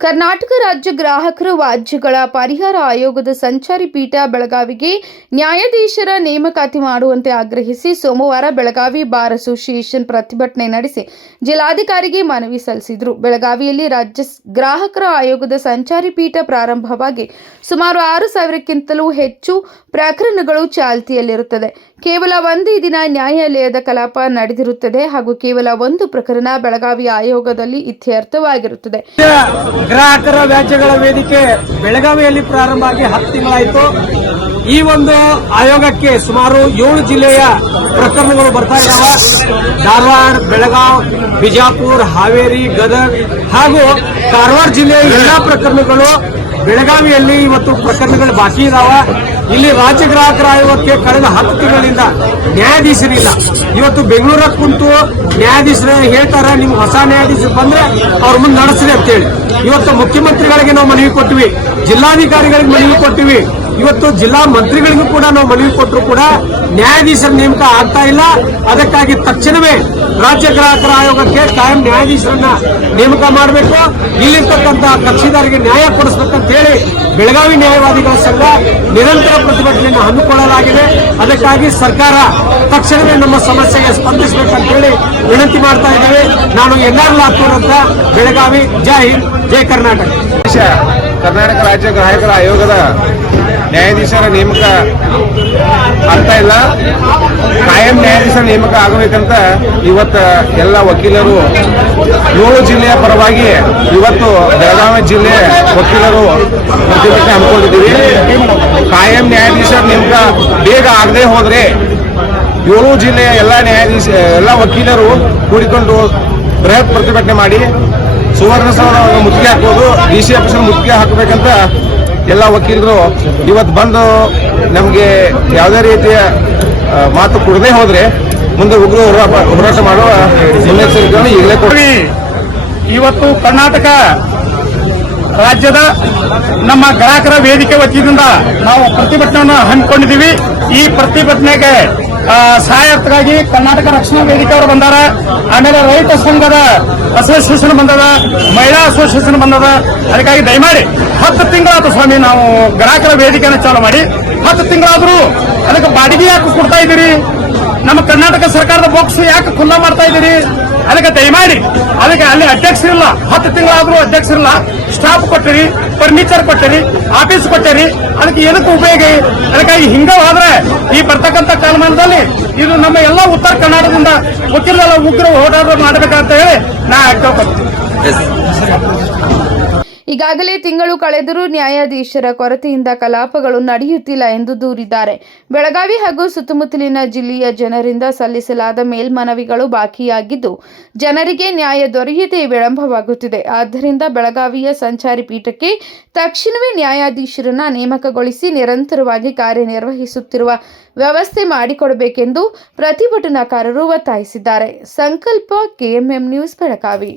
ಕರ್ನಾಟಕ ರಾಜ್ಯ ಗ್ರಾಹಕರ ವ್ಯಾಜ್ಯಗಳ ಪರಿಹಾರ ಆಯೋಗದ ಸಂಚಾರಿ ಪೀಠ ಬೆಳಗಾವಿಗೆ ನ್ಯಾಯಾಧೀಶರ ನೇಮಕಾತಿ ಮಾಡುವಂತೆ ಆಗ್ರಹಿಸಿ ಸೋಮವಾರ ಬೆಳಗಾವಿ ಬಾರ್ ಅಸೋಸಿಯೇಷನ್ ಪ್ರತಿಭಟನೆ ನಡೆಸಿ ಜಿಲ್ಲಾಧಿಕಾರಿಗೆ ಮನವಿ ಸಲ್ಲಿಸಿದರು. ಬೆಳಗಾವಿಯಲ್ಲಿ ರಾಜ್ಯ ಗ್ರಾಹಕರ ಆಯೋಗದ ಸಂಚಾರಿ ಪೀಠ ಪ್ರಾರಂಭವಾಗಿ ಸುಮಾರು 6,000ಕ್ಕಿಂತಲೂ ಹೆಚ್ಚು ಪ್ರಕರಣಗಳು ಚಾಲ್ತಿಯಲ್ಲಿರುತ್ತದೆ. ಕೇವಲ ಒಂದೇ ದಿನ ನ್ಯಾಯಾಲಯದ ಕಲಾಪ ನಡೆದಿರುತ್ತದೆ ಹಾಗೂ ಕೇವಲ ಒಂದು ಪ್ರಕರಣ ಬೆಳಗಾವಿ ಆಯೋಗದಲ್ಲಿ ಇತ್ಯರ್ಥವಾಗಿರುತ್ತದೆ. ಗ್ರಾಹಕರ ವ್ಯಾಜ್ಯಗಳ ವೇದಿಕೆ ಬೆಳಗಾವಿಯಲ್ಲಿ ಪ್ರಾರಂಭ ಆಗಿ 10 ತಿಂಗಳಾಯಿತು. ಈ ಒಂದು ಆಯೋಗಕ್ಕೆ ಸುಮಾರು 7 ಜಿಲ್ಲೆಯ ಪ್ರಕರಣಗಳು ಬರ್ತಾ ಇದ್ದಾವೆ. ಧಾರವಾಡ, ಬೆಳಗಾವಿ, ಬಿಜಾಪುರ, ಹಾವೇರಿ, ಗದಗ ಹಾಗೂ ಕಾರವಾರ ಜಿಲ್ಲೆಯ ಎಲ್ಲಾ ಪ್ರಕರಣಗಳು ಬೆಳಗಾವಿಯಲ್ಲಿ ಇವತ್ತು ಪ್ರಕರಣಗಳು ಬಾಕಿ ಇದಾವೆ. ಇಲ್ಲಿ ರಾಜ್ಯ ಗ್ರಾಹಕರ ಆಯೋಗಕ್ಕೆ ಕಳೆದ 10 ತಿಂಗಳಿಂದ ನ್ಯಾಯಾಧೀಶರಿಲ್ಲ. ಇವತ್ತು ಬೆಂಗಳೂರಾಗ ಕುಂತು ನ್ಯಾಯಾಧೀಶರು ಹೇಳ್ತಾರೆ, ನಿಮ್ಗೆ ಹೊಸ ನ್ಯಾಯಾಧೀಶರು ಬಂದ್ರೆ ಅವ್ರ ಮುಂದೆ ನಡೆಸ್ರಿ ಅಂತೇಳಿ. ಇವತ್ತು ಮುಖ್ಯಮಂತ್ರಿಗಳಿಗೆ ನಾವು ಮನವಿ ಕೊಟ್ಟಿವಿ, ಜಿಲ್ಲಾಧಿಕಾರಿಗಳಿಗೆ ಮನವಿ ಕೊಟ್ಟಿವಿ, ಇವತ್ತು ಜಿಲ್ಲಾ ಮಂತ್ರಿಗಳಿಗೂ ಕೂಡ ನಾವು ಮನವಿ ಕೊಟ್ಟರು ಕೂಡ ನ್ಯಾಯಾಧೀಶರ ನೇಮಕ ಆಗ್ತಾ ಇಲ್ಲ. ಅದಕ್ಕಾಗಿ ತಕ್ಷಣವೇ ರಾಜ್ಯ ಗ್ರಾಹಕರ ಆಯೋಗಕ್ಕೆ ಕಾಯಂ ನ್ಯಾಯಾಧೀಶರನ್ನ ನೇಮಕ ಮಾಡಬೇಕು, ಇಲ್ಲಿರ್ತಕ್ಕಂಥ ಕಕ್ಷಿದಾರರಿಗೆ ನ್ಯಾಯ ಕೊಡಿಸಬೇಕಂತ ಹೇಳಿ ಬೆಳಗಾವಿ ನ್ಯಾಯವಾದಿಗಳ ಸಂಘ ನಿರಂತರ ಪ್ರತಿಭಟನೆಯನ್ನು ಹಮ್ಮಿಕೊಳ್ಳಲಾಗಿದೆ. ಅದಕ್ಕಾಗಿ ಸರ್ಕಾರ ತಕ್ಷಣವೇ ನಮ್ಮ ಸಮಸ್ಯೆಗೆ ಸ್ಪಂದಿಸಬೇಕಂತ ಹೇಳಿ ವಿನಂತಿ ಮಾಡ್ತಾ ಇದ್ದೇವೆ. ನಾನು NR ಲಾತೂರ್ ಅಂತ, ಬೆಳಗಾವಿ. ಜೈ ಹಿಂದ್, ಜೈ ಕರ್ನಾಟಕ. ಕರ್ನಾಟಕ ರಾಜ್ಯ ಗ್ರಾಹಕರ ಆಯೋಗದ ನ್ಯಾಯಾಧೀಶರ ನೇಮಕ ಆಗ್ತಾ ಇಲ್ಲ. ಕಾಯಂ ನ್ಯಾಯಾಧೀಶರ ನೇಮಕ ಆಗಬೇಕಂತ ಇವತ್ತು ಎಲ್ಲ ವಕೀಲರು 7 ಜಿಲ್ಲೆಯ ಪರವಾಗಿ ಇವತ್ತು ಬೆಳಗಾವಿ ಜಿಲ್ಲೆ ವಕೀಲರು ಪ್ರತಿಭಟನೆ ಹಮ್ಮಿಕೊಂಡಿದ್ದೀವಿ. ಕಾಯಂ ನ್ಯಾಯಾಧೀಶರ ನೇಮಕ ಬೇಗ ಆಗದೆ ಹೋದ್ರೆ 7 ಜಿಲ್ಲೆಯ ಎಲ್ಲ ವಕೀಲರು ಕೂಡಿಕೊಂಡು ಬೃಹತ್ ಪ್ರತಿಭಟನೆ ಮಾಡಿ ಸುವರ್ಣಸೌಧವನ್ನು ಮುತ್ತಿಗೆ ಹಾಕೋದು, DC ಆಫೀಸರ್ ಮುತ್ತಿಗೆ ಹಾಕಬೇಕಂತ ಎಲ್ಲ ವಕೀಲರು ಇವತ್ತು ಬಂದು ನಮಗೆ ಯಾವುದೇ ರೀತಿಯ ಮಾತು ಕೊಡದೆ ಹೋದ್ರೆ ಮುಂದೆ ಉಗ್ರ ಹೋರಾಟ ಮಾಡುವ ಮುನ್ನೆಚ್ಚರಿಕೆಯನ್ನು ಈಗಲೇ ಕೊಡ್ತೀವಿ. ಇವತ್ತು ಕರ್ನಾಟಕ ರಾಜ್ಯದ ನಮ್ಮ ಗ್ರಾಹಕರ ವೇದಿಕೆ ವತಿಯಿಂದ ನಾವು ಪ್ರತಿಭಟನೆಯನ್ನು ಹಮ್ಮಿಕೊಂಡಿದ್ದೀವಿ. ಈ ಪ್ರತಿಭಟನೆಗೆ ಸಹಾಯಕವಾಗಿ ಕರ್ನಾಟಕ ರಕ್ಷಣಾ ವೇದಿಕೆ ಅವರು ಬಂದಾರ, ಆಮೇಲೆ ರೈತ ಸಂಘದ ಅಸೋಸಿಯೇಷನ್ ಬಂದದ, ಮಹಿಳಾ ಅಸೋಸಿಯೇಷನ್ ಬಂದದ. ಅದಕ್ಕಾಗಿ ದಯಮಾಡಿ 10 ತಿಂಗಳಾದ ಸ್ವಾಮಿ ನಾವು ಗ್ರಾಹಕರ ವೇದಿಕೆಯನ್ನು ಚಾಲು ಮಾಡಿ 10 ತಿಂಗಳಾದ್ರೂ ಅದಕ್ಕೆ ಬಾಡಿಗೆ ಯಾಕೆ ಕೊಡ್ತಾ ಇದ್ದೀರಿ? ನಮ್ಮ ಕರ್ನಾಟಕ ಸರ್ಕಾರದ ಬಾಕ್ಸ್ ಯಾಕೆ ಖುಲ್ಲಾ ಮಾಡ್ತಾ ಇದ್ದೀರಿ? ಅದಕ್ಕೆ ದಯಮಾಡಿ ಅದಕ್ಕೆ ಅಲ್ಲಿ ಅಧ್ಯಕ್ಷರಿಲ್ಲ, 10 ತಿಂಗಳಾದ್ರೂ ಅಧ್ಯಕ್ಷರಿಲ್ಲ. ಸ್ಟಾಫ್ ಕೊಟ್ಟಿರಿ, ಫರ್ನಿಚರ್ ಕೊಟ್ಟಿರಿ, ಆಫೀಸ್ ಕೊಟ್ಟಿರಿ, ಅದಕ್ಕೆ ಏನಕ್ಕೆ ಉಪಯೋಗ? ಅದಕ್ಕಾಗಿ ಹಿಂಗವಾದ್ರೆ ಈ ಬರ್ತಕ್ಕಂಥ ಕಾಲಮಾನದಲ್ಲಿ ಇದು ನಮ್ಮ ಎಲ್ಲ ಉತ್ತರ ಕರ್ನಾಟಕದಿಂದ ವಕೀಲರೆಲ್ಲ ಉಗ್ರ ಹೋರಾಟ ಮಾಡಬೇಕಂತ ಹೇಳಿ ನಾ ಕೇಳ್ಕೊತೀನಿ. ಈಗಾಗಲೇ ತಿಂಗಳು ಕಳೆದರೂ ನ್ಯಾಯಾಧೀಶರ ಕೊರತೆಯಿಂದ ಕಲಾಪಗಳು ನಡೆಯುತ್ತಿಲ್ಲ ಎಂದು ದೂರಿದ್ದಾರೆ. ಬೆಳಗಾವಿ ಹಾಗೂ ಸುತ್ತಮುತ್ತಲಿನ ಜಿಲ್ಲೆಯ ಜನರಿಂದ ಸಲ್ಲಿಸಲಾದ ಮೇಲ್ಮನವಿಗಳು ಬಾಕಿಯಾಗಿದ್ದು ಜನರಿಗೆ ನ್ಯಾಯ ದೊರೆಯದೆ ವಿಳಂಬವಾಗುತ್ತಿದೆ. ಆದ್ದರಿಂದ ಬೆಳಗಾವಿಯ ಸಂಚಾರಿ ಪೀಠಕ್ಕೆ ತಕ್ಷಣವೇ ನ್ಯಾಯಾಧೀಶರನ್ನ ನೇಮಕಗೊಳಿಸಿ ನಿರಂತರವಾಗಿ ಕಾರ್ಯನಿರ್ವಹಿಸುತ್ತಿರುವ ವ್ಯವಸ್ಥೆ ಮಾಡಿಕೊಡಬೇಕೆಂದು ಪ್ರತಿಭಟನಾಕಾರರು ಒತ್ತಾಯಿಸಿದ್ದಾರೆ. ಸಂಕಲ್ಪ KMM ನ್ಯೂಸ್ ಬೆಳಗಾವಿ.